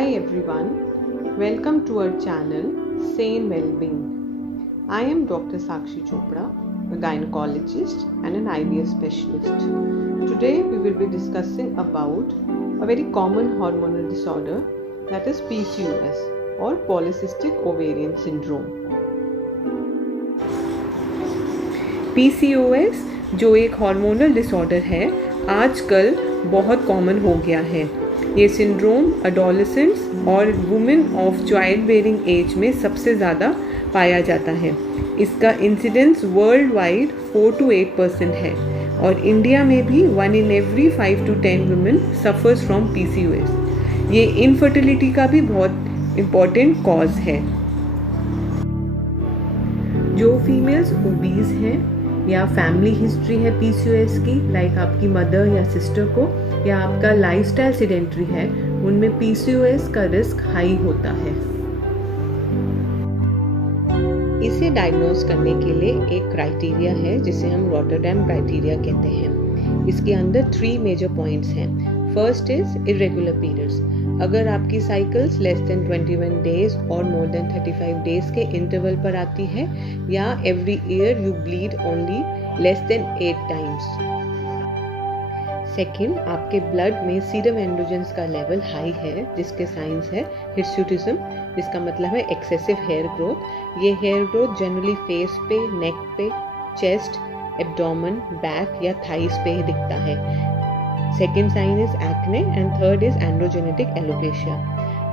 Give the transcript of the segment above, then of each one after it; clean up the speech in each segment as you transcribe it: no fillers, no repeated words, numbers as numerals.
Hi everyone, welcome to our channel Sane Wellbeing. I am Dr. Sakshi Chopra, a gynecologist and an IVF specialist. Today we will be discussing about a very common hormonal disorder, that is PCOS or Polycystic Ovarian Syndrome. PCOS जो एक hormonal disorder है, आजकल बहुत common हो गया है। ये syndrome adolescents और women of child bearing age में सबसे ज़्यादा पाया जाता है। इसका इंसिडेंस वर्ल्ड वाइड 4 to 8% है और इंडिया में भी 1 in every 5 to 10 women suffers from PCOS। ये इनफर्टिलिटी का भी बहुत इम्पॉर्टेंट कॉज है। जो फीमेल्स ओबीज हैं या फैमिली हिस्ट्री है PCOS की, लाइक आपकी मदर या सिस्टर को, या आपका लाइफस्टाइल सेडेंटरी है, उनमें PCOS का रिस्क हाई होता है। इसे डायग्नोज करने के लिए एक क्राइटेरिया है जिसे हम रॉटरडैम क्राइटेरिया कहते हैं। इसके अंदर 3 मेजर पॉइंट्स हैं। First is irregular periods. अगर आपकी साइकिल्स लेस देन 21 डेज और मोर देन 35 डेज के इंटरवल पर आती है, या every year you bleed only less than 8 times. Second, आपके ब्लड में सीरम एंड्रोजन्स का लेवल हाई है, जिसके साइंस है हिर्सुटिज्म, जिसका मतलब है एक्सेसिव हेयर ग्रोथ। ये हेयर ग्रोथ जनरली फेस पे, नेक पे, चेस्ट, एब्डोमेन, बैक या थाइस पे ही दिखता है। Second sign is acne and third is androgenetic alopecia.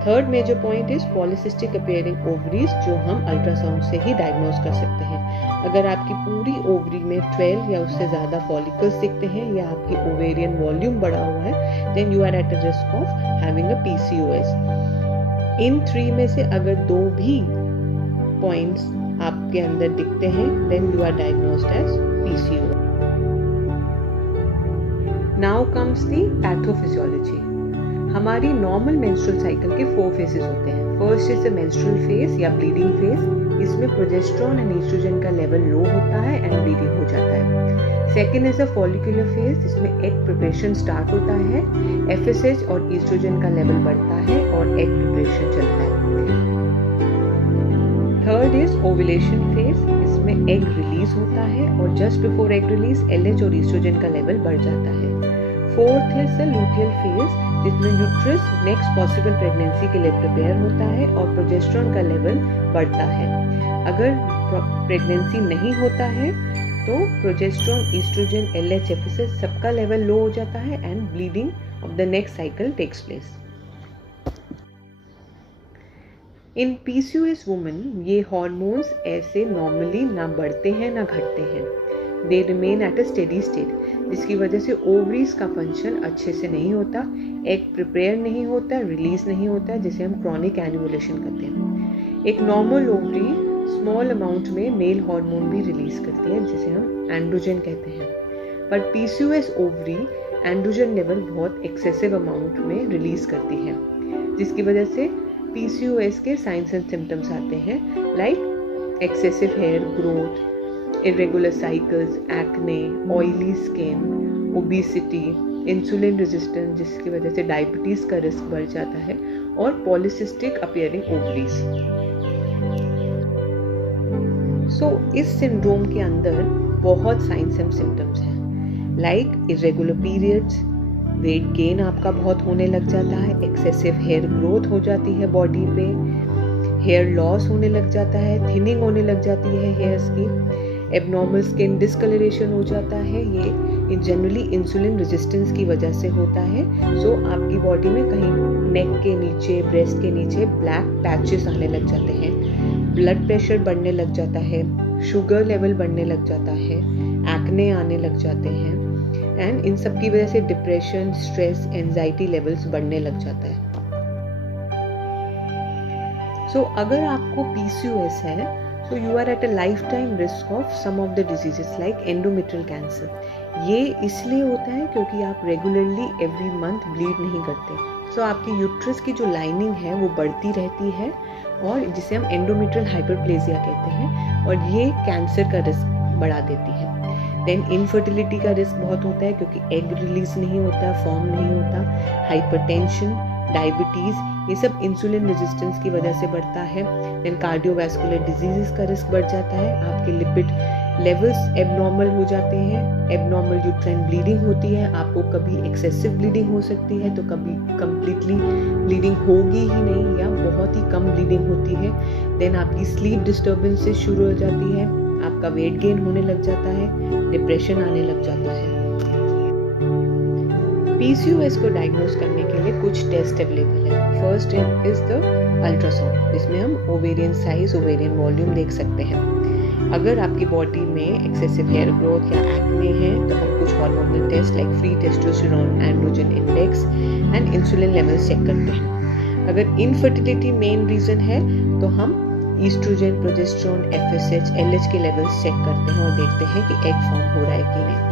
Third major point is polycystic appearing ovaries, जो हम अल्ट्रासाउंड से ही डायग्नोज कर सकते हैं। अगर आपकी पूरी ओवरी में 12 या उससे ज़्यादा फॉलिकल्स दिखते हैं या आपकी ओवेरियन वॉल्यूम बढ़ा हुआ है, then you are at a risk of having a PCOS. इन 3 में से अगर 2 भी पॉइंट्स आपके अंदर दिखते हैं, then you are diagnosed as PCOS. Now comes the pathophysiology. हमारी नॉर्मल मेंस्ट्रुअल साइकिल के 4 फेजेस होते हैं। First is the menstrual phase या ब्लीडिंग फेज। इसमें प्रोजेस्टेरोन एंड ईस्ट्रोजन का लेवल लो होता है एंड ब्लीडिंग हो जाता है। Second is the follicular phase, जिसमें एग प्रिपरेशन स्टार्ट होता है, FSH और ईस्ट्रोजन का लेवल बढ़ता है और एग प्रिपरेशन चलता है। थर्ड इज ओव्यूलेशन फेज, इसमें एग रिलीज होता है और just before egg release LH और ईस्ट्रोजन का लेवल बढ़ जाता है। Fourth is the luteal phase, जिसमें यूट्रस नेक्स्ट पॉसिबल प्रेगनेंसी के लिए प्रिपेयर होता है और प्रोजेस्टेरोन का लेवल बढ़ता है। अगर प्रेगनेंसी नहीं होता है तो प्रोजेस्टेरोन, ईस्ट्रोजन, LH, FSH सबका लेवल लो हो जाता है and bleeding of the next cycle takes place. In PCOS women ये हॉर्मोन्स ऐसे नॉर्मली ना बढ़ते हैं ना घटते हैं। They remain at a steady state, जिसकी वजह से ओवरीज का फंक्शन अच्छे से नहीं होता, एग प्रिपेयर नहीं होता, रिलीज नहीं होता, जिसे हम क्रॉनिक एन्युलेशन कहते हैं। एक नॉर्मल ओवरी स्मॉल अमाउंट में मेल हार्मोन भी रिलीज करती है, जिसे हम एंड्रोजन कहते हैं। पर PCOS ओवरी एंड्रोजन लेवल बहुत एक्सेसिव अमाउंट में रिलीज करती है, जिसकी वजह से PCOS के साइंस एंड सिम्टम्स आते हैं, like excessive hair growth, irregular cycles, acne, oily skin, obesity, insulin resistance, जिसकी वजह से डायबिटीज का रिस्क बढ़ जाता है, और polycystic appearing ovaries. So इस सिंड्रोम के अंदर बहुत साइंस एंड सिम्टम्स हैं, like irregular periods, weight gain आपका बहुत होने लग जाता है, एक्सेसिव हेयर ग्रोथ हो जाती है बॉडी पे, हेयर लॉस होने लग जाता है, थिनिंग होने लग जाती है हेयर्स की, एबनॉर्मल स्किन डिस्कलरेशन हो जाता है। ये जनरली इंसुलिन रेजिस्टेंस की वजह से होता है। सो आपकी बॉडी में कहीं नेक के नीचे, ब्रेस्ट के नीचे ब्लैक पैचेस आने लग जाते हैं, ब्लड प्रेशर बढ़ने लग जाता है, शुगर लेवल बढ़ने लग जाता है, एक्ने आने लग जाते हैं, एंड इन सब की वजह से डिप्रेशन, स्ट्रेस, एंजाइटी लेवल्स बढ़ने लग जाता है। सो अगर आपको PCOS है, so you are at a lifetime risk of some of the diseases like endometrial cancer. ये इसलिए होता है क्योंकि आप रेगुलरली एवरी मंथ ब्लीड नहीं करते। सो आपकी यूट्रस की जो लाइनिंग है वो बढ़ती रहती है, और जिसे हम एंडोमेट्रियल हाइपरप्लेजिया कहते हैं, और ये कैंसर का रिस्क बढ़ा देती है। देन इनफर्टिलिटी का रिस्क बहुत होता है क्योंकि एग रिलीज नहीं होता, फॉर्म नहीं होता, हाइपरटेंशन, डायबिटीज़, ये सब इंसुलिन रेजिस्टेंस की वजह से बढ़ता है। देन कार्डियोवैस्कुलर डिजीज़ का रिस्क बढ़ जाता है, आपके लिपिड लेवल्स एबनॉर्मल हो जाते हैं, एबनॉर्मल यूट्राइन ब्लीडिंग होती है, आपको कभी एक्सेसिव ब्लीडिंग हो सकती है तो कभी कंप्लीटली ब्लीडिंग होगी ही नहीं या बहुत ही कम ब्लीडिंग होती है। देन आपकी स्लीप डिस्टर्बेंसेस शुरू हो जाती है, आपका वेट गेन होने लग जाता है, डिप्रेशन आने लग जाता है। PCOS को डायग्नोज करने के लिए कुछ टेस्ट अवेलेबल है। फर्स्ट इज द अल्ट्रासाउंड, जिसमें हम ओवेरियन साइज, ओवेरियन वॉल्यूम देख सकते हैं। अगर आपकी बॉडी में एक्सेसिव हेयर ग्रोथ या एक्ने है तो हम कुछ hormonal test like free testosterone, androgen index and insulin levels check करते हैं। अगर इनफर्टिलिटी मेन रीजन है तो हम ईस्ट्रोजन, प्रोजेस्टेरोन, FSH, LH के लेवल्स चेक करते हैं और देखते हैं कि एग फॉर्म हो रहा है कि नहीं।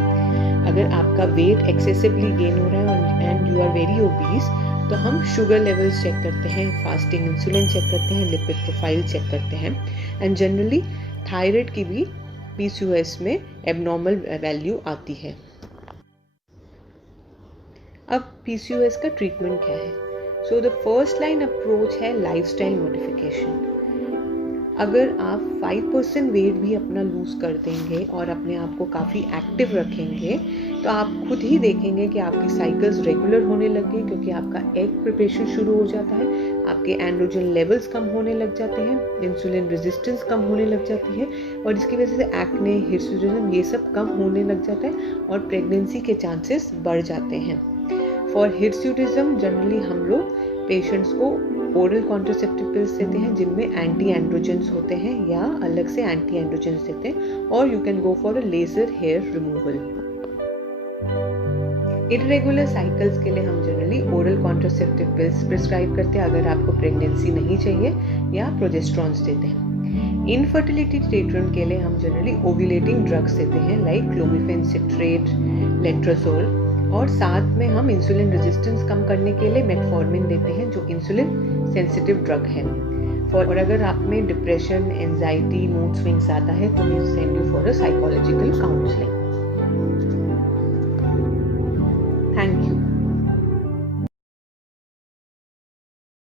अगर आपका वेट एक्सेसिवली गेन हो रहा है and you are very obese तो हम शुगर लेवल्स चेक करते हैं, फास्टिंग इंसुलिन चेक करते हैं, लिपिड प्रोफाइल चेक करते हैं एंड जनरली थायराइड की भी PCOS में एबनॉर्मल वैल्यू आती है। अब PCOS का ट्रीटमेंट क्या है? So the first line approach है लाइफस्टाइल मॉडिफिकेशन। अगर आप 5% वेट भी अपना लूज कर देंगे और अपने आप को काफ़ी एक्टिव रखेंगे तो आप खुद ही देखेंगे कि आपकी साइकिल्स रेगुलर होने लगे, क्योंकि आपका एग प्रिपरेशन शुरू हो जाता है, आपके एंड्रोजन लेवल्स कम होने लग जाते हैं, इंसुलिन रेजिस्टेंस कम होने लग जाती है और इसकी वजह से एक्ने, हिर्सुटिज्म ये सब कम होने लग जाता है और प्रेगनेंसी के चांसेस बढ़ जाते हैं। फॉर हिर्सुटिज्म जनरली हम लोग पेशेंट्स को ओरल कॉन्ट्रासेप्टिव पिल्स देते हैं जिनमें एंटी एंड्रोजेंस होते हैं या अलग से एंटी एंड्रोजेंस देते हैं, और you can go for a laser hair removal. Irregular cycles के लिए हम generally oral contraceptive pills prescribe करते हैं अगर आपको प्रेगनेंसी नहीं चाहिए, या प्रोजेस्टेरॉन्स देते हैं। इनफर्टिलिटी ट्रीटमेंट के लिए हम जनरली ओव्यूलेटिंग ड्रग्स देते हैं लाइक क्लोमिफेन सिट्रेट, लेट्रोजोल, और साथ में हम इंसुलिन रेजिस्टेंस कम करने के लिए मेटफॉर्मिन देते हैं जो इंसुलिन सेंसिटिव ड्रग है। और अगर आप में डिप्रेशन, एंजाइटी, मूड स्विंग्स आता है तो we send you for a psychological counselling. Thank you.